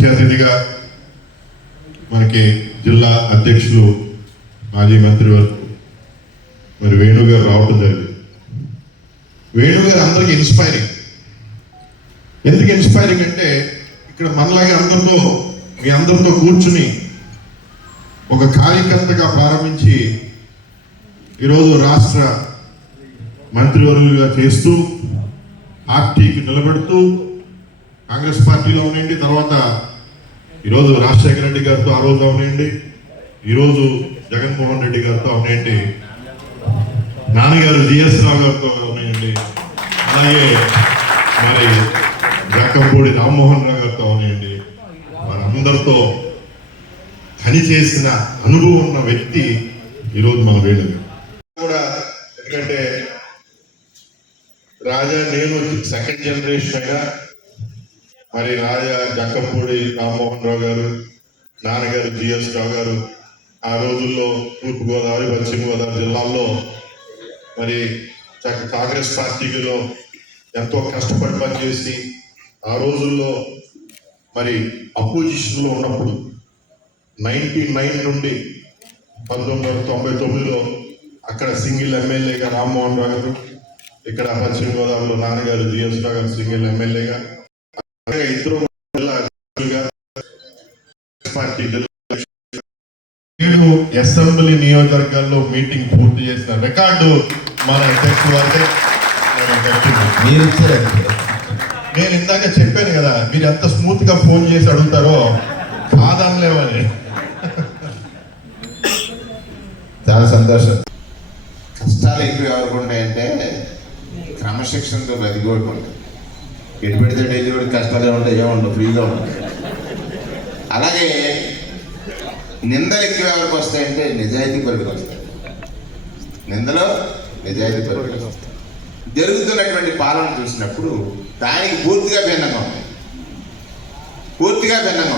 ముఖ్య అతిథిగా మనకి జిల్లా అధ్యక్షులు మాజీ మంత్రివర్గం మరి వేణుగారు రావటం జరిగింది. వేణుగారు అందరికీ ఇన్స్పైరింగ్. ఎందుకు ఇన్స్పైరింగ్ అంటే ఇక్కడ మనలాగే మీ అందరితో కూర్చుని ఒక కార్యకర్తగా ప్రారంభించి ఈరోజు రాష్ట్ర మంత్రివర్యులుగా చేస్తూ పార్టీకి నిలబెడుతూ కాంగ్రెస్ పార్టీలో ఉండండి, తర్వాత ఈరోజు రాజశేఖర రెడ్డి గారితో ఆ రోజు అవనండి, ఈరోజు జగన్మోహన్ రెడ్డి గారితో అవనండి, నాన్నగారు జిఎస్ రావు గారితో అవనండి, అలాగే మరి జక్కంపూడి రామ్మోహన్ రావు గారితో అవనండి, వారందరితో పనిచేసిన అనుభవం ఉన్న వ్యక్తి ఈరోజు మన వేణు కూడా. ఎందుకంటే రాజా నేను సెకండ్ జనరేషన్ అయినా మరి రాజా జక్కంపూడి రామ్మోహన్ రావు గారు, నాన్నగారు జిఎస్ రావు గారు ఆ రోజుల్లో తూర్పుగోదావరి పశ్చిమ గోదావరి జిల్లాల్లో మరి కాంగ్రెస్ పార్టీలో ఎంతో కష్టపడి పనిచేసి ఆ రోజుల్లో మరి అపోజిషన్లో ఉన్నప్పుడు 99 నుండి 1999లో అక్కడ సింగిల్ ఎమ్మెల్యేగా రామ్మోహన్ రావు గారు, ఇక్కడ పశ్చిమ గోదావరిలో నాన్నగారు జిఎస్ రావు గారు సింగిల్ ఎమ్మెల్యేగా, ఇద్దరు పార్టీ అసెంబ్లీ నియోజకవర్గాల్లో మీటింగ్ పూర్తి చేసిన రికార్డు మన అధ్యక్షుడు అంటే నేను ఇందాక చెప్పాను కదా, మీరు ఎంత స్మూత్ గా ఫోన్ చేసి అడుగుతారో కాదనలేమని. చాలా సంతోషం. కష్టాలు ఎక్కువ ఎవరికి ఉంటాయంటే క్రమశిక్షణతో బతికోవడం ఉంటుంది. ఎటు పెడితే డైలీ కూడా కష్టాలు ఉంటాయి, ఏముండవు, ఫ్రీగా ఉంటాయి. అలాగే నిందలు ఎక్కువ ఎవరికి వస్తాయంటే నిజాయితీ పరులకు వస్తాయి. నిందలో నిజాయితీ పరులకు వస్తాయి. జరుగుతున్నటువంటి పాలన చూసినప్పుడు దానికి పూర్తిగా భిన్నంగా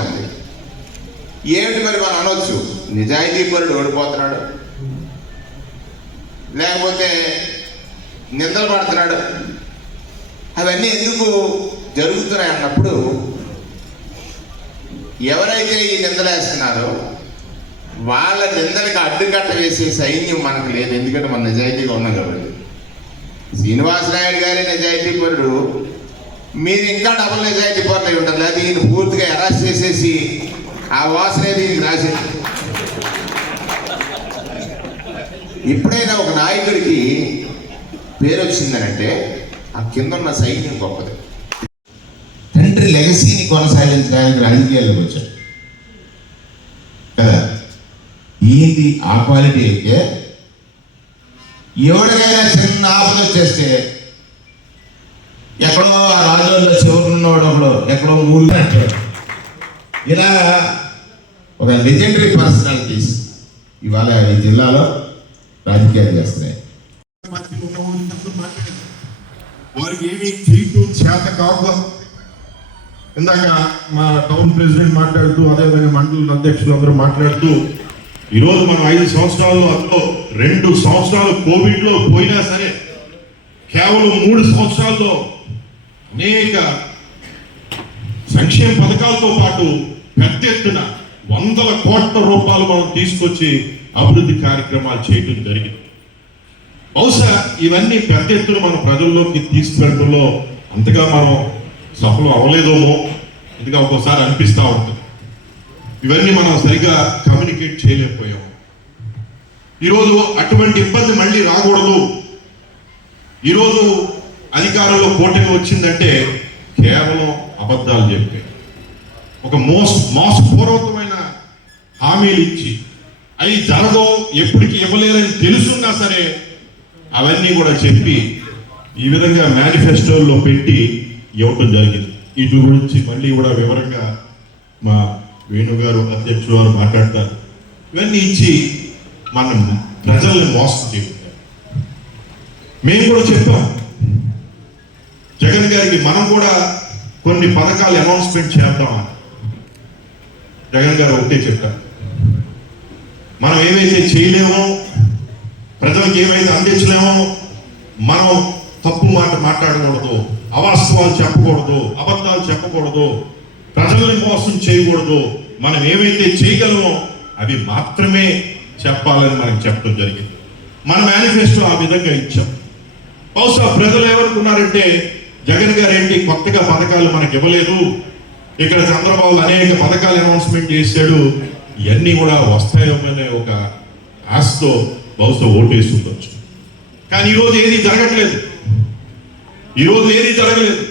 ఉంది. ఏమిటి మరి మనం అనొచ్చు, నిజాయితీ పరుడు ఓడిపోతున్నాడు, లేకపోతే నిందలు పడుతున్నాడు, అవన్నీ ఎందుకు జరుగుతున్నాయి అన్నప్పుడు ఎవరైతే ఈ నిందలేస్తున్నారో వాళ్ళ నిందలకి అడ్డుకట్ట వేసే సైన్యం మనకు లేదు. ఎందుకంటే మనం నిజాయితీగా ఉన్నాం కాబట్టి. శ్రీనివాసనాయుడు గారి నిజాయితీ పరుడు, మీరు ఇంకా డబుల్ నిజాయితీ పరులు అయి ఉంటారు. లేదా ఈయన పూర్తిగా అరెస్ట్ చేసేసి ఆ వాసన దీనికి రాసేది. ఎప్పుడైనా ఒక నాయకుడికి పేరు వచ్చిందనంటే ఆ కింద ఉన్న సైన్యం గొప్పది. తండ్రి లెగసీని కొనసాగించడానికి రాజకీయాల్లోకి వచ్చాడు కదా. ఏంది ఆ క్వాలిటీ అయితే ఎవరికైనా చిన్న ఆపద వచ్చేస్తే ఎక్కడో ఆ రాజుల్లో చివరిన్నోడు ఒకడు ఎక్కడో మూడు అంటాడు. ఇలా ఒక లెజెండరీ పర్సనాలిటీస్ ఇవాళ ఈ జిల్లాలో రాజకీయాలు చేస్తున్నాయి. వారికి ఏమి చేయటం చేత కాక ఇందాక మా టౌన్ ప్రెసిడెంట్ మాట్లాడుతూ, అదేవిధంగా మండల అధ్యక్షులు అందరూ మాట్లాడుతూ, ఈరోజు మనం 5 సంవత్సరాల్లో అందులో 2 సంవత్సరాలు కోవిడ్లో పోయినా సరే కేవలం 3 సంవత్సరాల్లో అనేక సంక్షేమ పథకాలతో పాటు పెద్ద ఎత్తున 100 కోట్ల రూపాయలు మనం తీసుకొచ్చి అభివృద్ధి కార్యక్రమాలు చేయడం జరిగింది. బహుశా ఇవన్నీ పెద్ద ఎత్తున మన ప్రజల్లోకి తీసుకెళ్ళడంలో అంతగా మనం సఫలం అవ్వలేదేమో, ఎందుకంటే ఒక్కోసారి అనిపిస్తూ ఉంటుంది. ఇవన్నీ మనం సరిగా కమ్యూనికేట్ చేయలేకపోయాం. ఈరోజు అటువంటి ఇబ్బంది మళ్ళీ రాకూడదు. ఈరోజు అధికారంలో కూటమి వచ్చిందంటే కేవలం అబద్ధాలు చెప్పి ఒక మోసపూర్వకమైన హామీలు ఇచ్చి అవి జరగో ఎప్పటికీ ఇవ్వలేరని తెలుసున్నా సరే అవన్నీ కూడా చెప్పి ఈ విధంగా మేనిఫెస్టోల్లో పెట్టి ఇవ్వటం జరిగింది. వీటి గురించి మళ్ళీ కూడా వివరంగా మా వేణుగారు అధ్యక్షులు వారు మాట్లాడతారు. ఇవన్నీ ఇచ్చి మనం ప్రజల్ని మోసం చేస్తారు. మేము కూడా చెప్పాం జగన్ గారికి, మనం కూడా కొన్ని పథకాలు అనౌన్స్మెంట్ చేద్దామని. జగన్ గారు ఒకటే చెప్పారు, మనం ఏవైతే చేయలేమో, ప్రజలకు ఏమైతే అందించలేమో మనం తప్పు మాట మాట్లాడకూడదు, అవాస్తవాలు చెప్పకూడదు, అబద్ధాలు చెప్పకూడదు. ప్రజల్ని మోసం చేయకూడదు, మనం ఏమైతే చేయగలమో అవి మాత్రమే చెప్పాలని మనకు చెప్పడం జరిగింది. మన మేనిఫెస్టో ఆ విధంగా ఇచ్చాం. బహుశా ప్రజలు ఏమనుకున్నారంటే జగన్ గారు ఏంటి కొత్తగా పథకాలు మనకి ఇవ్వలేదు, ఇక్కడ చంద్రబాబు అనేక పథకాలు అనౌన్స్మెంట్ చేశాడు, ఇవన్నీ కూడా వస్తాయేమనే ఒక ఆశతో బహుశా ఓటేసి ఉండొచ్చు. కానీ ఈరోజు ఏది జరగట్లేదు, ఈరోజు ఏది జరగలేదు.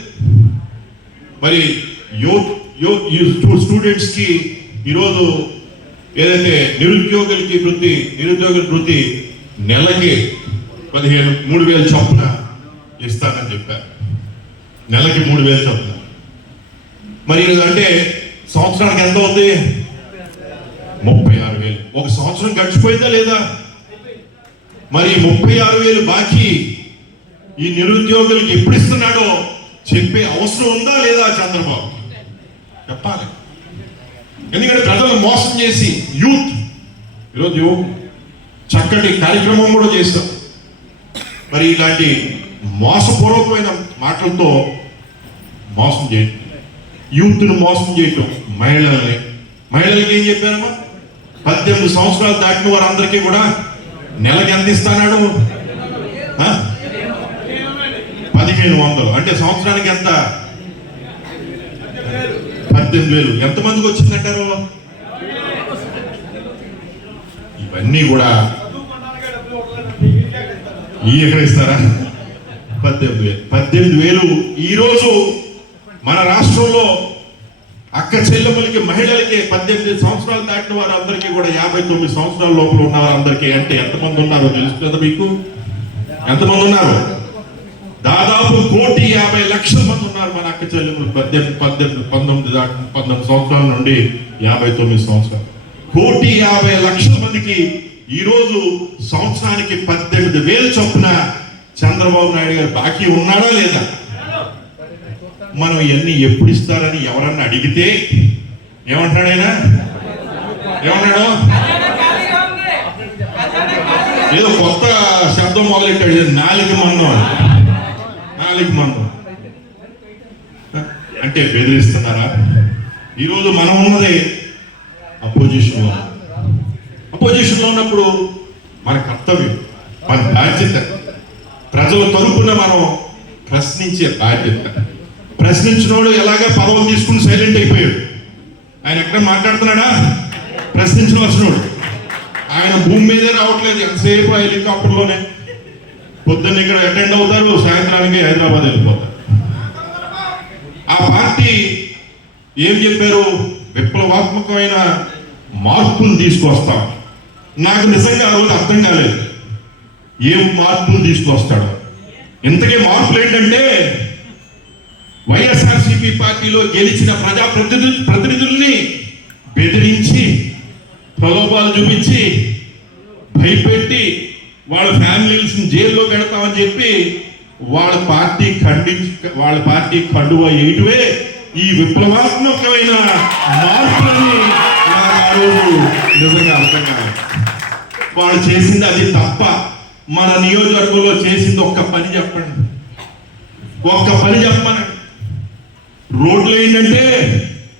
మరి స్టూడెంట్స్కి ఈరోజు ఏదైతే నిరుద్యోగుల వృత్తి నెలకి 3,000 చొప్పున ఇస్తానని చెప్పారు. నెలకి 3,000 చొప్పున. మరి అంటే సంవత్సరానికి ఎంత ఉంది? 36,000. ఒక సంవత్సరం గడిచిపోయిందా లేదా? మరి 36,000 బాకీ ఈ నిరుద్యోగులకి ఎప్పుడు ఇస్తున్నాడో చెప్పే అవసరం ఉందా లేదా చంద్రబాబు? చెప్పాలి. ఎందుకంటే ప్రజలు మోసం చేసి ఈరోజు చక్కటి కార్యక్రమం కూడా చేస్తాం. మరి ఇలాంటి మోసపూర్వకమైన మాటలతో మోసం చేయటం, యూత్ను మోసం చేయటం, మహిళలకి ఏం చెప్పారమ్మా? 18 సంవత్సరాలు దాటిన వారందరికీ కూడా నెలకి ఎంత ఇస్తాడు? 1,500. అంటే సంవత్సరానికి ఎంత? 18,000. ఎంతమందికి వచ్చిందంటారు? ఇవన్నీ కూడా ఎక్కడ ఇస్తారా? 18,000. ఈరోజు మన రాష్ట్రంలో అక్క చెల్లెమ్మలకి, మహిళలకి 18 సంవత్సరాలు దాటిన వారు అందరికీ కూడా 59 సంవత్సరాల లోపల ఉన్న వారందరికీ అంటే ఎంతమంది ఉన్నారో తెలుసు కదా మీకు? ఎంతమంది ఉన్నారు? దాదాపు 1,50,00,000 మంది ఉన్నారు మన అక్క చెల్లెమ్మలు 19 సంవత్సరాల నుండి 59 సంవత్సరాలు. 1,50,00,000 మందికి ఈరోజు సంవత్సరానికి 18,000 చొప్పున చంద్రబాబు నాయుడు గారు బాకీ ఉన్నాడా లేదా? మనం ఇవన్నీ ఎప్పుడు ఇస్తారని ఎవరన్నా అడిగితే ఏమంటాడు ఆయన? ఏమన్నాడు? ఏదో కొత్త శబ్దం మొదలెట్టాడు, నాలుగు మందం అంటే బెదిరిస్తున్నారా? ఈరోజు మనం ఉన్నది అపోజిషన్లో ఉన్నప్పుడు మన కర్తవ్యం, మన బాధ్యత, ప్రజల తరపున మనం ప్రశ్నించే బాధ్యత. ప్రశ్నించినోడు ఎలాగా పదవులు తీసుకుని సైలెంట్ అయిపోయాడు. ఆయన ఎక్కడ మాట్లాడుతున్నాడా? ప్రశ్నించవలసినోడు ఆయన భూమి మీదే రావట్లేదు, ఎంతసేపు హెలికాప్టర్లోనే. పొద్దున్న ఇక్కడ అటెండ్ అవుతారు, సాయంత్రానికి హైదరాబాద్ వెళ్ళిపోతారు. ఆ పార్టీ ఏం చెప్పారు? విప్లవాత్మకమైన మార్పులు తీసుకొస్తాం. నాకు నిజంగా ఆ రోజు అర్థం కాలేదు ఏం మార్పులు తీసుకొస్తాడు. ఇంతకీ మార్పులు ఏంటంటే వైఎస్ఆర్సీపీ పార్టీలో గెలిచిన ప్రతినిధుల్ని బెదిరించి, ప్రలోభాలు చూపించి, భయపెట్టి వాళ్ళ ఫ్యామిలీస్ని జైల్లో పెడతామని చెప్పి వాళ్ళ పార్టీ కండువా వేయటమే ఈ విప్లవాత్మకమైన మార్పులని నాకు ఆ రోజు నిజంగా అర్థం కాదు. వాళ్ళు చేసింది అది తప్ప. మన నియోజకవర్గంలో చేసింది ఒక్క పని చెప్పండి. రోడ్లు ఏంటంటే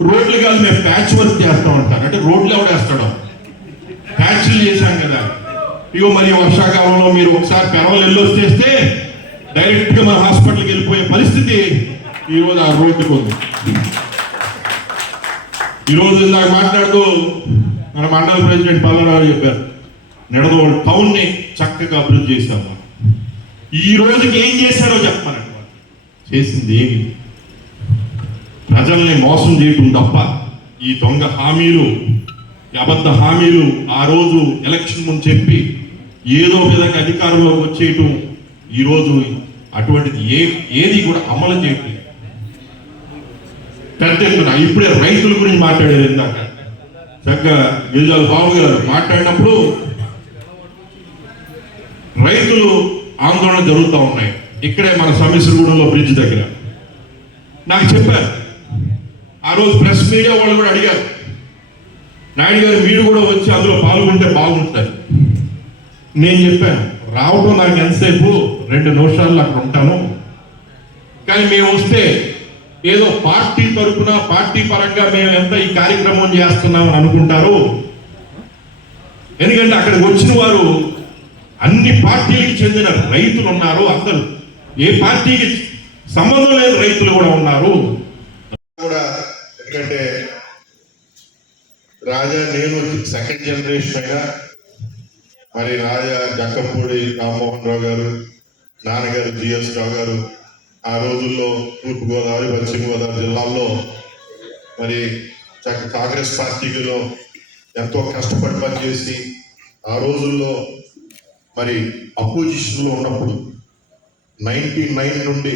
రోడ్లు కాదు, మేము ప్యాచ్ వర్క్ చేస్తాం అంటారు. అంటే రోడ్లు ఎవడేస్తాడో ప్యాచ్లు చేశాం కదా. ఇగో మరి వర్షాకాలంలో మీరు ఒకసారి పెరవలు వెళ్ళొచ్చేస్తే డైరెక్ట్ గా మన హాస్పిటల్కి వెళ్ళిపోయే పరిస్థితి ఈరోజు ఆ రోడ్డుకు ఉంది. ఈరోజు ఇందాక మాట్లాడుతూ మన మండల ప్రెసిడెంట్ పల్లరావు చెప్పారు, నిడదవోలు టౌన్ ని చక్కగా అభివృద్ధి చేశాము. ఈ రోజుకి ఏం చేశారో చెప్పమనండి. చేసింది ఏమి? ప్రజల్ని మోసం చేయటం తప్ప. ఈ దొంగ హామీలు, అబద్ధ హామీలు ఆ రోజు ఎలక్షన్ ముందు చెప్పి ఏదో విధంగా అధికారంలోకి వచ్చేయటం, ఈరోజు అటువంటిది ఏది కూడా అమలు చేయట్లేదు. పెద్ద ఎత్తున ఇప్పుడే రైతుల గురించి మాట్లాడేది ఇందాక చక్కగా గిరిజాల బాబు గారు మాట్లాడినప్పుడు రైతులు ఆందోళన జరుగుతూ ఉన్నాయి. ఇక్కడే మన సమీశ్వరగూడెంలో బ్రిడ్జ్ దగ్గర నాకు చెప్పారు. ఆ రోజు ప్రెస్ మీడియా వాళ్ళు కూడా అడిగారు, నాయుడు గారు మీరు కూడా వచ్చి అందులో పాల్గొంటే బాగుంటుంది. నేను చెప్పాను, రావడం నాకు ఎంతసేపు 2 నిమిషాల్లో అక్కడ ఉంటాను, కానీ మేము వస్తే ఏదో పార్టీ తరపున పార్టీ పరంగా మేము ఎంత ఈ కార్యక్రమం చేస్తున్నామని అనుకుంటారు. ఎందుకంటే అక్కడికి వచ్చిన వారు అన్ని పార్టీలకు చెందిన రైతులు ఉన్నారు. అందరూ ఏ పార్టీకి సంబంధం లేని రైతులు కూడా ఉన్నారు. కూడా ఎందుకంటే రాజా నేను సెకండ్ జనరేషన్ అయినా మరి రాజా జక్కంపూడి రామ్మోహన్ రావు గారు, నాన్నగారు జిఎస్ రావు గారు ఆ రోజుల్లో తూర్పుగోదావరి పశ్చిమ గోదావరి జిల్లాల్లో మరి కాంగ్రెస్ పార్టీలో ఎంతో కష్టపడి పనిచేసి ఆ రోజుల్లో మరి అపోజిషన్లో ఉన్నప్పుడు 99 నుండి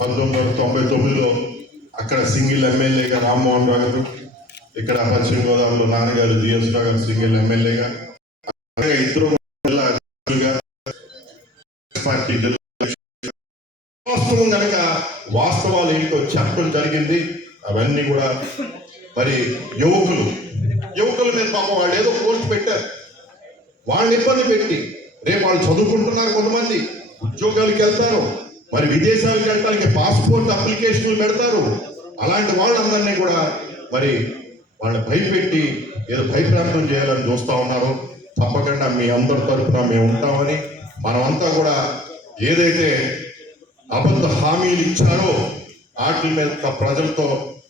1999లో అక్కడ సింగిల్ ఎమ్మెల్యేగా రామ్మోహన్ రావు గారు, ఇక్కడ పశ్చిమ గోదావరిలో నాన్నగారు జిఎస్ రావు గారు సింగిల్ ఎమ్మెల్యేగా, ఇద్దరు పార్టీ వాస్తవం కనుక వాస్తవాలు ఏంటో చెప్పడం జరిగింది. అవన్నీ కూడా మరి యువకుల మీద పాపం వాళ్ళు ఏదో పోస్ట్ పెట్టారు, వాళ్ళని ఇబ్బంది పెట్టి రేపు వాళ్ళు చదువుకుంటున్నారు, కొంతమంది ఉద్యోగాలకు వెళ్తారు, మరి విదేశాలకు వెళ్ళడానికి పాస్పోర్ట్ అప్లికేషన్లు పెడతారు. అలాంటి వాళ్ళందరినీ కూడా మరి వాళ్ళని భయపెట్టి ఏదో భయప్రాంతం చేయాలని చూస్తూ ఉన్నారు. తప్పకుండా మీ అందరి తరఫున మేము ఉంటామని, మనమంతా కూడా ఏదైతే అబద్ధ హామీలు ఇచ్చారో వాటి మీద ప్రజలతో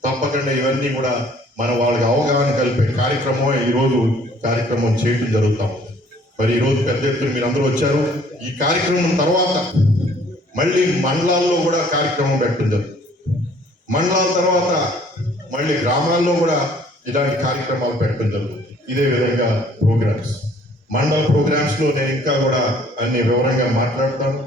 తప్పకుండా ఇవన్నీ కూడా మన వాళ్ళకి అవగాహన కలిపే కార్యక్రమం ఈరోజు కార్యక్రమం చేయడం జరుగుతాం. మరి ఈరోజు పెద్ద ఎత్తున మీరు అందరూ వచ్చారు. ఈ కార్యక్రమం తర్వాత మళ్ళీ మండలాల్లో కూడా కార్యక్రమం పెట్టడం జరుగుతుంది. మండలాల తర్వాత మళ్ళీ గ్రామాల్లో కూడా ఇలాంటి కార్యక్రమాలు పెట్టడం జరుగుతుంది. ఇదే విధంగా ప్రోగ్రామ్స్, మండల ప్రోగ్రామ్స్ లో నేను ఇంకా కూడా అన్ని వివరంగా మాట్లాడతాను.